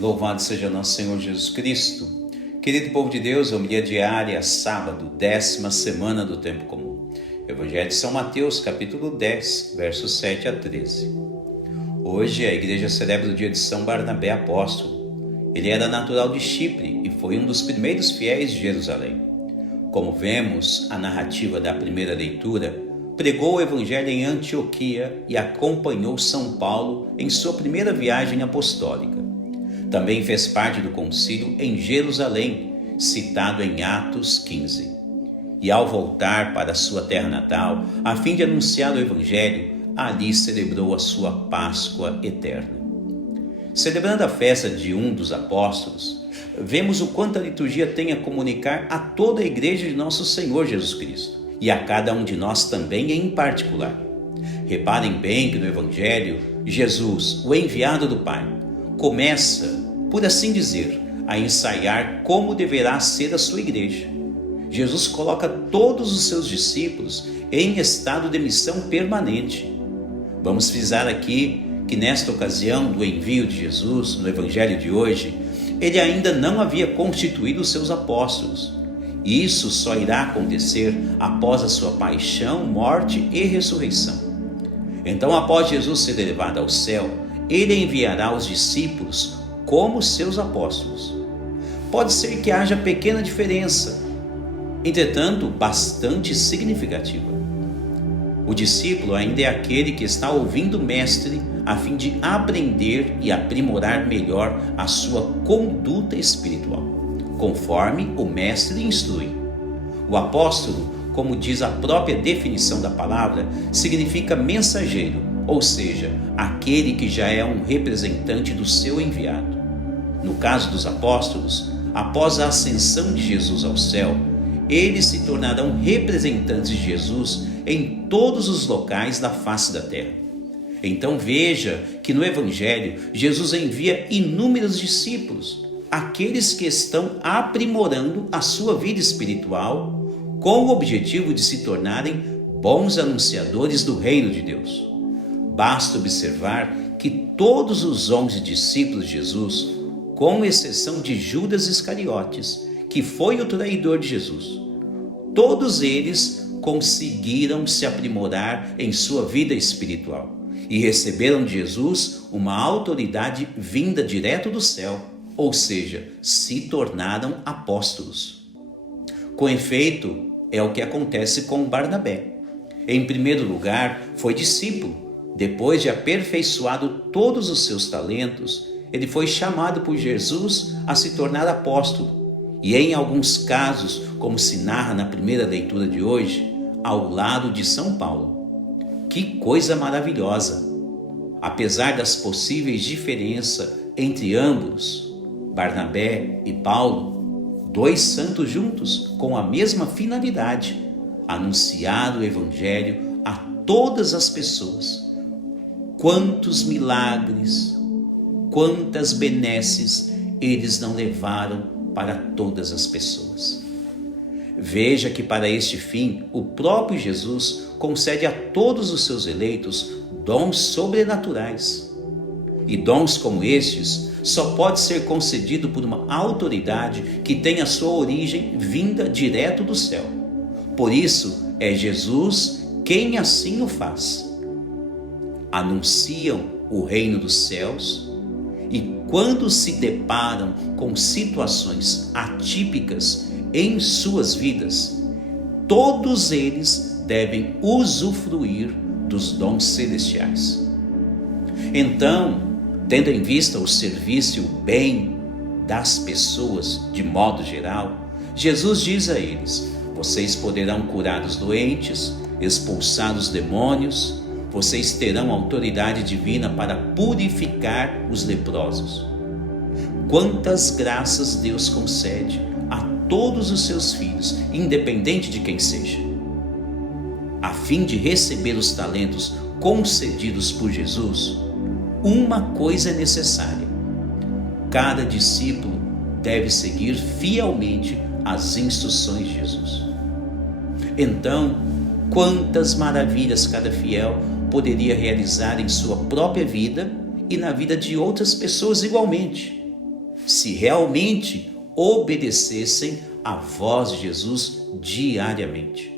Louvado seja nosso Senhor Jesus Cristo. Querido povo de Deus, homilia diária, sábado, 10ª semana do tempo comum. Evangelho de São Mateus, capítulo 10, versos 7 a 13. Hoje a igreja celebra o dia de São Barnabé apóstolo. Ele era natural de Chipre e foi um dos primeiros fiéis de Jerusalém. Como vemos, a narrativa da primeira leitura pregou o Evangelho em Antioquia e acompanhou São Paulo em sua primeira viagem apostólica. Também fez parte do concílio em Jerusalém, citado em Atos 15. E ao voltar para sua terra natal, a fim de anunciar o Evangelho, ali celebrou a sua Páscoa eterna. Celebrando a festa de um dos apóstolos, vemos o quanto a liturgia tem a comunicar a toda a igreja de nosso Senhor Jesus Cristo, e a cada um de nós também em particular. Reparem bem que no Evangelho, Jesus, o enviado do Pai, começa, por assim dizer, a ensaiar como deverá ser a sua igreja. Jesus coloca todos os seus discípulos em estado de missão permanente. Vamos frisar aqui que nesta ocasião do envio de Jesus, no Evangelho de hoje, ele ainda não havia constituído os seus apóstolos. Isso só irá acontecer após a sua paixão, morte e ressurreição. Então, após Jesus ser elevado ao céu, ele enviará os discípulos como seus apóstolos. Pode ser que haja pequena diferença, entretanto, bastante significativa. O discípulo ainda é aquele que está ouvindo o mestre a fim de aprender e aprimorar melhor a sua conduta espiritual, conforme o mestre instrui. O apóstolo, como diz a própria definição da palavra, significa mensageiro, ou seja, aquele que já é um representante do seu enviado. No caso dos apóstolos, após a ascensão de Jesus ao céu, eles se tornarão representantes de Jesus em todos os locais da face da terra. Então veja que no Evangelho, Jesus envia inúmeros discípulos, aqueles que estão aprimorando a sua vida espiritual com o objetivo de se tornarem bons anunciadores do reino de Deus. Basta observar que todos os 11 discípulos de Jesus, com exceção de Judas Iscariotes, que foi o traidor de Jesus, todos eles conseguiram se aprimorar em sua vida espiritual e receberam de Jesus uma autoridade vinda direto do céu, ou seja, se tornaram apóstolos. Com efeito, é o que acontece com Barnabé. Em primeiro lugar, foi discípulo. Depois de aperfeiçoado todos os seus talentos, ele foi chamado por Jesus a se tornar apóstolo. E em alguns casos, como se narra na primeira leitura de hoje, ao lado de São Paulo. Que coisa maravilhosa! Apesar das possíveis diferenças entre ambos, Barnabé e Paulo, dois santos juntos com a mesma finalidade, anunciar o Evangelho a todas as pessoas. Quantos milagres, quantas benesses eles não levaram para todas as pessoas. Veja que para este fim, o próprio Jesus concede a todos os seus eleitos dons sobrenaturais. E dons como estes só pode ser concedido por uma autoridade que tem a sua origem vinda direto do céu. Por isso, é Jesus quem assim o faz. Anunciam o reino dos céus e quando se deparam com situações atípicas em suas vidas, todos eles devem usufruir dos dons celestiais. Então, tendo em vista o serviço e o bem das pessoas de modo geral, Jesus diz a eles: vocês poderão curar os doentes, expulsar os demônios, vocês terão autoridade divina para purificar os leprosos. Quantas graças Deus concede a todos os seus filhos, independente de quem seja. A fim de receber os talentos concedidos por Jesus, uma coisa é necessária: cada discípulo deve seguir fielmente as instruções de Jesus. Então, quantas maravilhas cada fiel poderia realizar em sua própria vida e na vida de outras pessoas igualmente. se realmente obedecessem à voz de Jesus diariamente.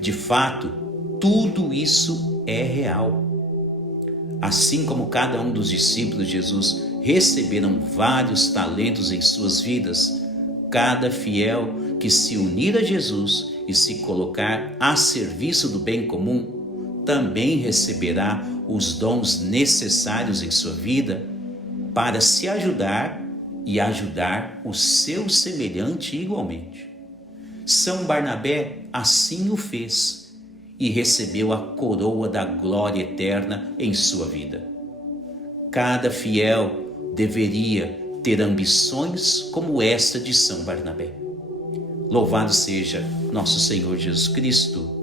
De fato, tudo isso é real. Assim como cada um dos discípulos de Jesus receberam vários talentos em suas vidas, cada fiel que se unir a Jesus e se colocar a serviço do bem comum, também receberá os dons necessários em sua vida para se ajudar e ajudar o seu semelhante igualmente. São Barnabé assim o fez e recebeu a coroa da glória eterna em sua vida. Cada fiel deveria ter ambições como esta de São Barnabé. Louvado seja nosso Senhor Jesus Cristo,